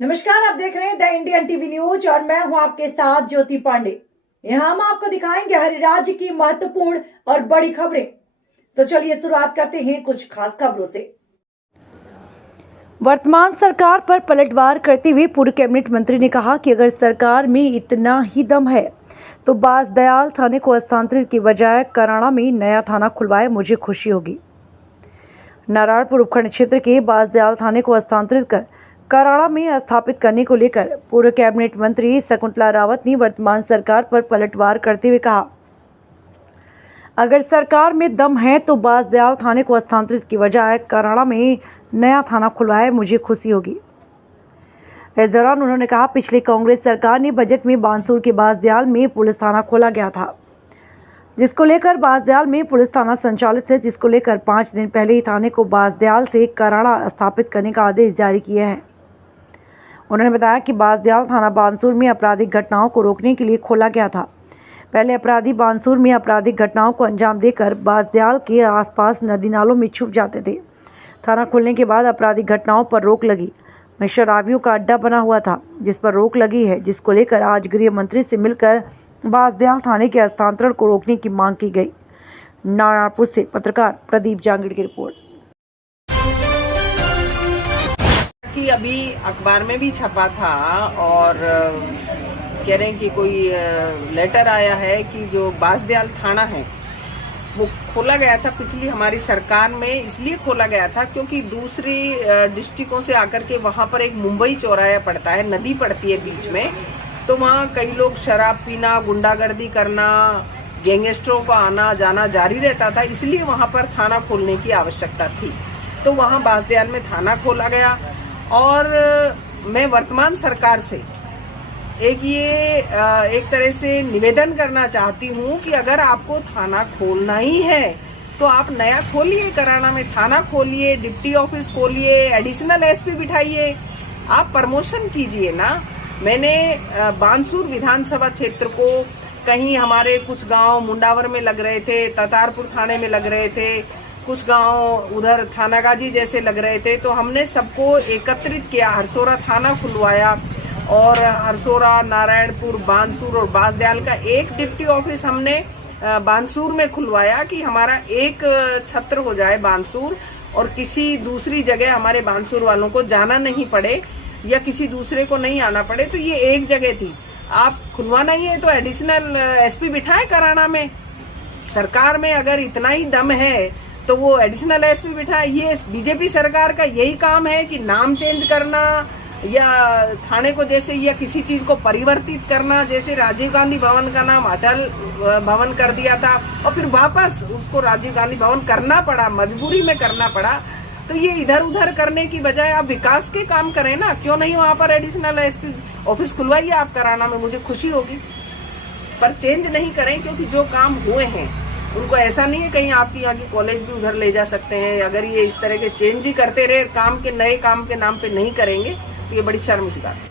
नमस्कार, आप देख रहे हैं द इंडियन टीवी न्यूज और मैं हूं आपके साथ ज्योति पांडे। यहां हम आपको दिखाएंगे हर राज्य की महत्वपूर्ण और बड़ी खबरें। तो चलिए शुरुआत करते हैं कुछ खास खबरों से। वर्तमान सरकार पर पलटवार करते हुए पूर्व कैबिनेट मंत्री ने कहा कि अगर सरकार में इतना ही दम है तो बांसदयाल थाने को हस्तांतरित की बजाय कराड़ा में नया थाना खुलवाए मुझे खुशी होगी। नारायणपुर उपखंड क्षेत्र के बांसदयाल थाने को हस्तांतरित कर कराड़ा में स्थापित करने को लेकर पूर्व कैबिनेट मंत्री शकुंतला रावत ने वर्तमान सरकार पर पलटवार करते हुए कहा, अगर सरकार में दम है तो बांसदयाल थाने को हस्तांतरित की बजाय कराड़ा में नया थाना खुलवाए मुझे खुशी होगी। इस दौरान उन्होंने कहा, पिछली कांग्रेस सरकार ने बजट में बानसूर के बांसदयाल में पुलिस थाना खोला गया था, जिसको लेकर बांसदयाल में पुलिस थाना संचालित है, जिसको लेकर 5 दिन पहले ही थाने को बांसदयाल से कराड़ा स्थापित करने का आदेश जारी किया है। उन्होंने बताया कि बांसदयाल थाना बानसूर में आपराधिक घटनाओं को रोकने के लिए खोला गया था। पहले अपराधी बानसूर में आपराधिक घटनाओं को अंजाम देकर बांसदयाल के आसपास नदी नालों में छुप जाते थे। थाना खुलने के बाद आपराधिक घटनाओं पर रोक लगी। वहीं शराबियों का अड्डा बना हुआ था, जिस पर रोक लगी है, जिसको लेकर आज गृह मंत्री से मिलकर बांसदयाल थाने के हस्तांतरण को रोकने की मांग की गई। नारायणपुर से पत्रकार प्रदीप जांगड़ की रिपोर्ट। कि अभी अखबार में भी छपा था और कह रहे हैं कि कोई लेटर आया है कि जो बांसदयाल थाना है वो खोला गया था पिछली हमारी सरकार में। इसलिए खोला गया था क्योंकि दूसरी डिस्ट्रिक्टों से आकर के वहाँ पर एक मुंबई चौराया पड़ता है, नदी पड़ती है बीच में, तो वहाँ कई लोग शराब पीना, गुंडागर्दी करना, गैंगस्टरों का आना जाना जारी रहता था। इसलिए वहाँ पर थाना खोलने की आवश्यकता थी, तो वहाँ बांसदयाल में थाना खोला गया। और मैं वर्तमान सरकार से एक तरह से निवेदन करना चाहती हूँ कि अगर आपको थाना खोलना ही है तो आप नया खोलिए, कराड़ा में थाना खोलिए, डिप्टी ऑफिस खोलिए, एडिशनल एसपी बिठाइए, आप प्रमोशन कीजिए ना। मैंने बानसूर विधानसभा क्षेत्र को कहीं हमारे कुछ गांव मुंडावर में लग रहे थे, ततारपुर थाने में लग रहे थे, कुछ गांव उधर थानागाजी जैसे लग रहे थे, तो हमने सबको एकत्रित किया, हरसोरा थाना खुलवाया और हरसोरा, नारायणपुर, बानसूर और बांसदयाल का एक डिप्टी ऑफिस हमने बानसूर में खुलवाया कि हमारा एक छत्र हो जाए बानसूर और किसी दूसरी जगह हमारे बानसूर वालों को जाना नहीं पड़े या किसी दूसरे को नहीं आना पड़े। तो ये एक जगह थी, आप खुलवाना ही है तो एडिशनल एसपी बिठाए कराड़ा में। सरकार में अगर इतना ही दम है तो वो एडिशनल एसपी बिठाए। ये बीजेपी सरकार का यही काम है कि नाम चेंज करना या थाने को जैसे या किसी चीज को परिवर्तित करना, जैसे राजीव गांधी भवन का नाम अटल भवन कर दिया था और फिर वापस उसको राजीव गांधी भवन करना पड़ा, मजबूरी में करना पड़ा। तो ये इधर उधर करने की बजाय आप विकास के काम करें ना, क्यों नहीं वहां पर एडिशनल एसपी ऑफिस खुलवाइए आप कराड़ा में, मुझे खुशी होगी। पर चेंज नहीं करें, क्योंकि जो काम हुए हैं उनको ऐसा नहीं है कहीं आपकी यहाँ की कॉलेज भी उधर ले जा सकते हैं। अगर ये इस तरह के चेंज ही करते रहे, काम के नए काम के नाम पे नहीं करेंगे तो ये बड़ी शर्म की बात है।